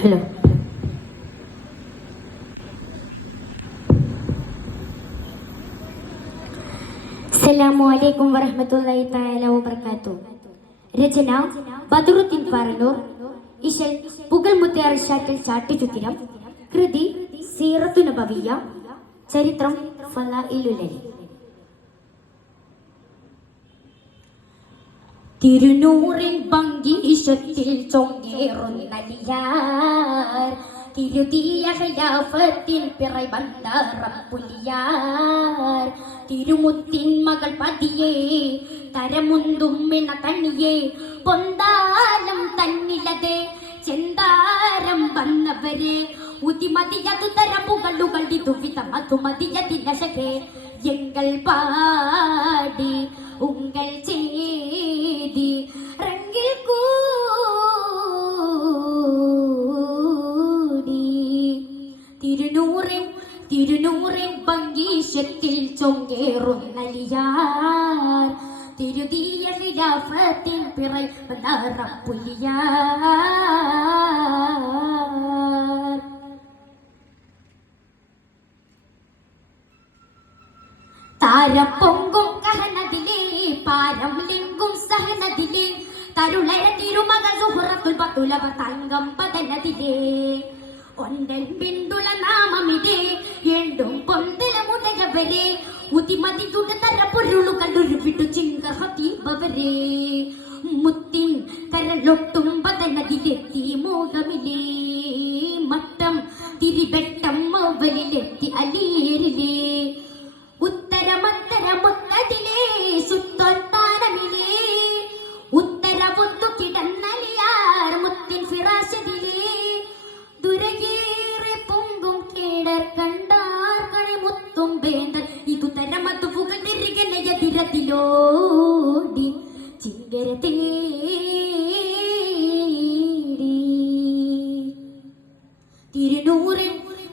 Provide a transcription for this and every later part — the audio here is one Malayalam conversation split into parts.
ഹലോ. അസ്സലാമു അലൈക്കും വറഹ്മത്തുള്ളാഹി തആല വബറകാതുഹു. രചന ബദറുദ്ദീൻ പറന്നൂർ. ഇശൽ പുകൾമുത്ത് അർഷാത്തിൽ ചാട്ടിചുത്തിരം. കൃതി സീറത്തു നബവിയ്യ. ചരിത്രം ഫളായിലുൽ. തിരുനൂറിൻ ഭംഗീശത്തിൽ ചൊങ്ങേറുന്നലിയാർ തിരുതീയ ഖിലാഫത്തിൽ പിറൈ വന്ന റബ്ബുലിയാർ തിരുമുത്തിൻ മകൾ പതിയെ തരമുന്തുമ്മിണ തണിയെ പൊന്താലം തന്നിലതെ ചെന്താരം വന്നവരെ ഉതിമതിയതു തരമുകളുകൾ ഇതുവിധം അതുമതിയതിനശകെ എങ്കൾ പാടി ഉങ്കൾ ചെയ്തി റംഗിൽ കൂടി തിരുനൂറിൻ ഭംഗീശത്തിൽ ചൊങ്കേറുന്നലിയാർ തിരുതീയ ഖിലാഫത്തിൽ പിറൈ വന്ന റബ്ബുലിയാർ. താരപ്പൊങ്കും കഹനദിലേ പാരം ലിംഗും സഹനദിലേ തരുളര തിരുമകൾ സുഹറത്തുൽ ബത്തുലവ തങ്കം പതനദിലേ ഒണ്ടൻ പിന്തുള നാമമിതേ എണ്ടും പൊന്തലമുടയവരെ ഉതിമതി തുടതര പൊരുളു കണ്ടുരുവിട്ടു ചിങ്ക ഹതീബവരെ മുത്തിൻ കരലൊട്ടും പതനദിലെത്തി മോഹമിലേ മട്ടം തിരിവെട്ടം മൗവലിലെത്തി അലീരിലേ ഉത്തരമത്തരമുത്തതിലേ സുത്തൊത്താനമിലേ ഉത്തരവൊത്തു കിടന്നലിയാർ മുത്തിൻ ഫിറാശതിലേ ദുരകേറി പൊങ്കും കേടർ കണ്ടാർ കണി മുത്തും വേന്തൻ ഇതുതരമതു പുക തിരികലയതിരത്തിലോടി ചിങ്കര തേടി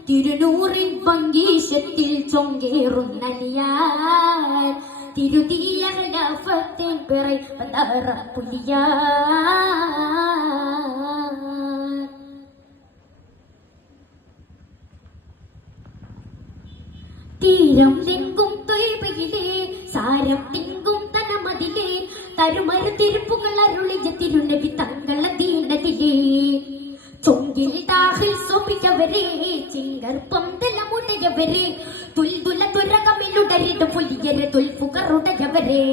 തിരുനൂറിൻ ഭംഗീശത്തിൽ ചൊങ്കേറുന്നലിയാർ തിരുതീയ ഖിലാഫത്തിൽ പിറൈ വന്ന റബ്ബുലിയാർ. തീരം ലിംഗും തൊയ്ബയിലേ സാരം തിങ്കും തനമതിലേ തരുമരു തിരുപ്പുകൾ അരുളിയ തിരുനബി തങ്ങള ദീനതിലേ ചൊങ്കിൽ താഹിൽ സൊപ്പിച്ചവരെ ചിങ്കർ പൊന്തലമുടയവരെ തുൽതുല തുരകമിലുടരിത് പുലിയരെ തുൽഫുകറുടയവരെ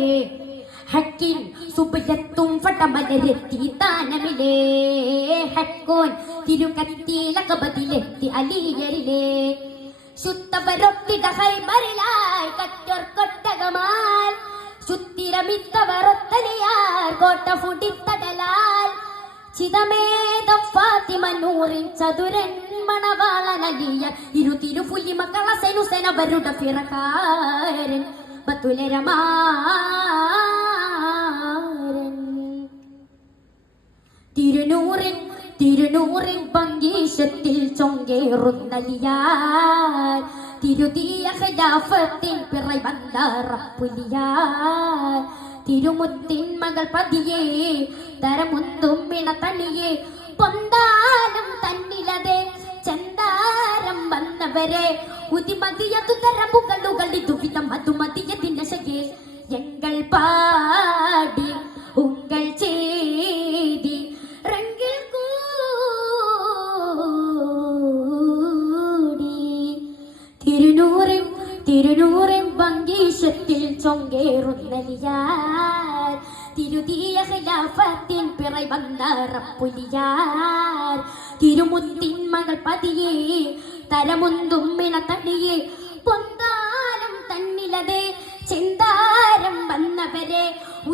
ഹക്കിൻ സുബയത്തും ഫട്ടമലരെത്തി താനമിലേ ഹക്കോൻ തിരുകത്തിലകബതിലെത്തി അലിയരിലേ ശുദ്ധവരൊത്തിട ഹൈബറിലായി കറ്റർ കൊട്ടകമാൽ ശുദ്ധിരമിത്തവരൊത്തലിയാർ കോട്ട ഫുടിത്തടലാൽ ചിതമേദം ഫാത്തിമ നൂറിൻ ചതുരൻ മണവാളനലിയ ഇരുതിരുഫുലി മക്കളസനുസനവരുടെ ഫിറകാരൻ ബത്തുലരമാരൻ തിരുനൂറിൻ ഭംഗീശത്തിൽ ചൊങ്കേറുന്നലിയാർ തിരുതീയ ഖിലാഫത്തിൽ പിറൈ വന്ന റബ്ബുലിയാർ തിരുമുത്തിൻ മകൾ പതിയെ തരമുന്തും തണിയെ പൊന്താലം തന്നിലതെ ചെന്താരം വന്നവരെ ഉതിമതിയതു തരമുകളുകൾ ഇതുവിധം അതുമതിയതിനശകെ എങ്കൾ പാടി ഉങ്കൾ ചെയ്തി റംഗിൽ കൂടി തിരുനൂറിൻ ഭംഗീശത്തിൽ ചൊങ്കേറുന്നലിയാർ തിരുതീയ ഖിലാഫത്തിൽ പിറൈ വന്ന റബ്ബുലിയാർ തിരുമുത്തിൻ മകൾ പതിയെ തരമുന്തും തണിയെ പൊന്താലം തന്നിലതെ ചെന്താരം വന്നവരെ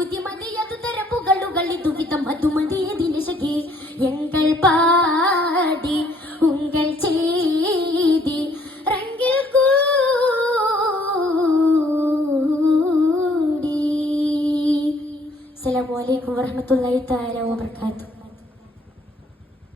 ഉതിമതിയതു തരപ്പുകളുകൾ ഇതുവിധം അതുമതിയതിനശകെ എങ്കൾ പാടി ഉങ്കൾ ചെയ്തി റംഗിൽ കൂടി. അസ്സലാമു അലൈക്കും വറഹ്മത്തുള്ളാഹി തആല വബറകാതുഹു.